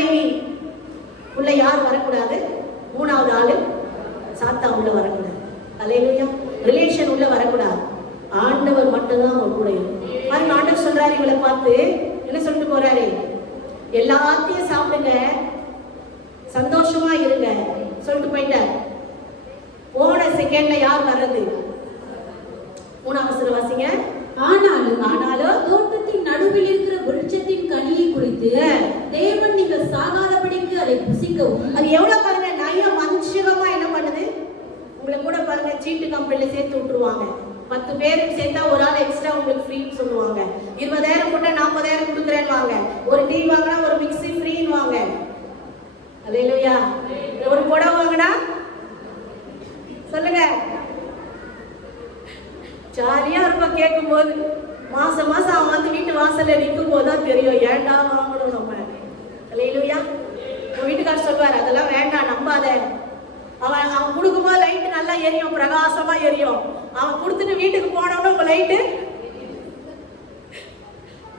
மனைவி உள்ள யார் வரக்கூடாது? மூணாவது ஆளு சாத்தா உள்ள வரக்கூடாது. அல்லேலூயா. ரிலேஷன் உள்ள வரக்கூடாது. ஆண்டவர் மட்டும்தான் அவங்க கூட இருக்கும். ஆண்டவர் சொல்றாரு இவளை பார்த்து, என்ன சொல்லிட்டு போறாரு? எல்லாத்தையும் சாப்பிடுங்க, சந்தோஷமா இருங்க சொல்லிட்டு போயிட்டார். போன செகண்ட்ல யார் வர்றது? மூணாவது வசனம் வாசிங்க. ஆனாலும் தோட்டத்தின் நடுவில் இருக்கிற விருட்சத்தின் கனியை குறித்து தேவன் நீங்கள் சாகாதபடிக்கு அதை புசிக்கவும். அது எவ்வளவு பாருங்க, நிறைய மனுஷகமா என்ன பண்ணுது? உங்களை கூட பாருங்க சீட்டு கம்பெனில சேர்த்து விட்டுருவாங்க. 10 பேருக்கு சேர்த்தா ஒரு ஆள் எக்ஸ்ட்ரா உங்களுக்கு ஃப்ரீன்னு சொல்லுவாங்க. 20,000 போட்டா 40,000 கொடுக்குறேன்னு வாங்க. ஒரு டீ வாங்கினா ஒரு மிக்ஸி ஃப்ரீன்னு வாங்க. அல்லேலூயா. ஒரு புடவை வாங்கினா சொல்லுங்க ஜாலியா இருக்கும். கேட்கும் போது மாசம் மாசம் அவன் வந்து வீட்டு வாசல்ல நிற்கும் போதுதான் தெரியும் ஏண்டா வாங்கணும் நம்ம. அல்லேலூயா. உன் வீட்டுக்காரர் சொல்வார் அதெல்லாம் வேண்டாம் நம்பாத. அவன் கொடுக்கும்போது லைட்டு நல்லா எரியும், பிரகாசமா எரியும். அவன் கொடுத்துட்டு வீட்டுக்கு போனோன்னு உங்க லைட்டு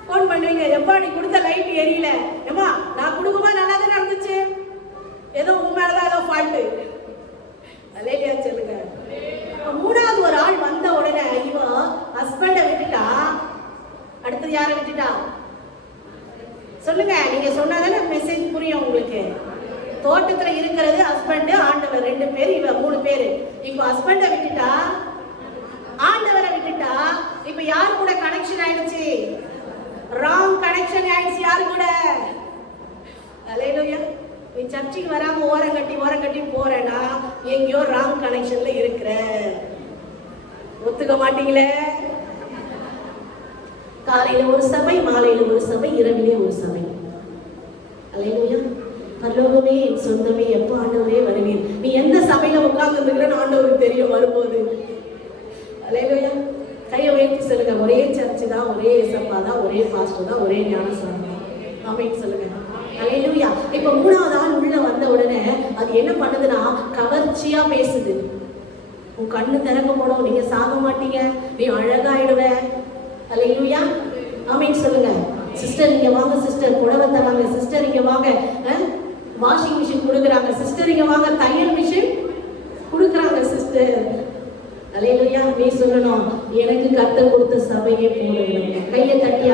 போன் பண்ணுவீங்க, எப்பா நீ கொடுத்த லைட் எரியல. ஏமா நான் கொடுக்கும்போது நல்லா தான் நடந்துச்சு, ஏதோ உன் மேலதான் ஏதோ ஃபால்ட்டு. அல்லேலூயா சொல்லுங்க. மூணாவது ஒரு ஆள் வந்த உடனே ஐயோ ஹஸ்பண்டை விட்டுட்டா, அடுத்தது யாரை விட்டுட்டா? சொல்லுங்க, நீங்க சொன்னாதானே மெசேஜ் புரியும் உங்களுக்கு. தோட்டத்துல இருக்கிறது ஹஸ்பண்ட் ஆண்டவர் 2 பேர், இவ 3 பேரு. இப்போ ஹஸ்பண்டை விட்டுட்டா, ஆண்டவரை விட்டுட்டா, இப்ப யாரு கூட கனெக்ஷன் ஆயிடுச்சு? ராங் கனெக்ஷன் ஆயிடுச்சு. யாரு கூட? அல்லேலூயா. நீ சர்ச்சுக்கு வராம ஓரம் கட்டி போறேன்னா எங்கேயோ ராங் கனெக்ஷன்ல இருக்கிற. ஒத்துக்க மாட்டீங்களே. காலையில ஒரு சபை, மாலையில ஒரு சபை, இரவிலே ஒரு சபை. அல்லேலூயா. பரலோகமே என் சொந்தமே, எப்போ ஆண்டவரே வருவீர்? நீ எந்த சபையில உட்கார்ந்து இருக்கிறன்னு ஆண்டவருக்கு தெரியும் வரும்போது. அல்லேலூயா. கையை உயர்த்தி சொல்லுங்க, ஒரே சர்ச்சு தான், ஒரே ஏசப்பா தான், ஒரே பாஸ்டர் தான், ஒரே ஞானஸ்நானம் தான். ஆமென் சொல்லுங்க. அல்லேலூயா. இப்ப மூணாவது ஆள் உள்ள வந்த உடனே அது என்ன பண்ணுதுன்னா கவர்ச்சியா பேசுது. உன் கண்ணு திறக்கப்படும், நீங்க சாக மாட்டீங்க, நீ அழகாயிடுவ. அல்லேலூயா. ஆமென் சொல்லுங்க. சிஸ்டர் இங்க வாங்க, சிஸ்டர் புடவை தராங்க, சிஸ்டர் இங்க வாங்க வாஷிங் மிஷின் கொடுக்குறாங்க, சிஸ்டர் இங்க வாங்க தையல் மிஷின் கொடுக்குறாங்க சிஸ்டர். அல்லேலூயா. நீ சொல்லணும் எனக்கு கர்த்தர் கொடுத்த சபையே போதும். கையை தட்டி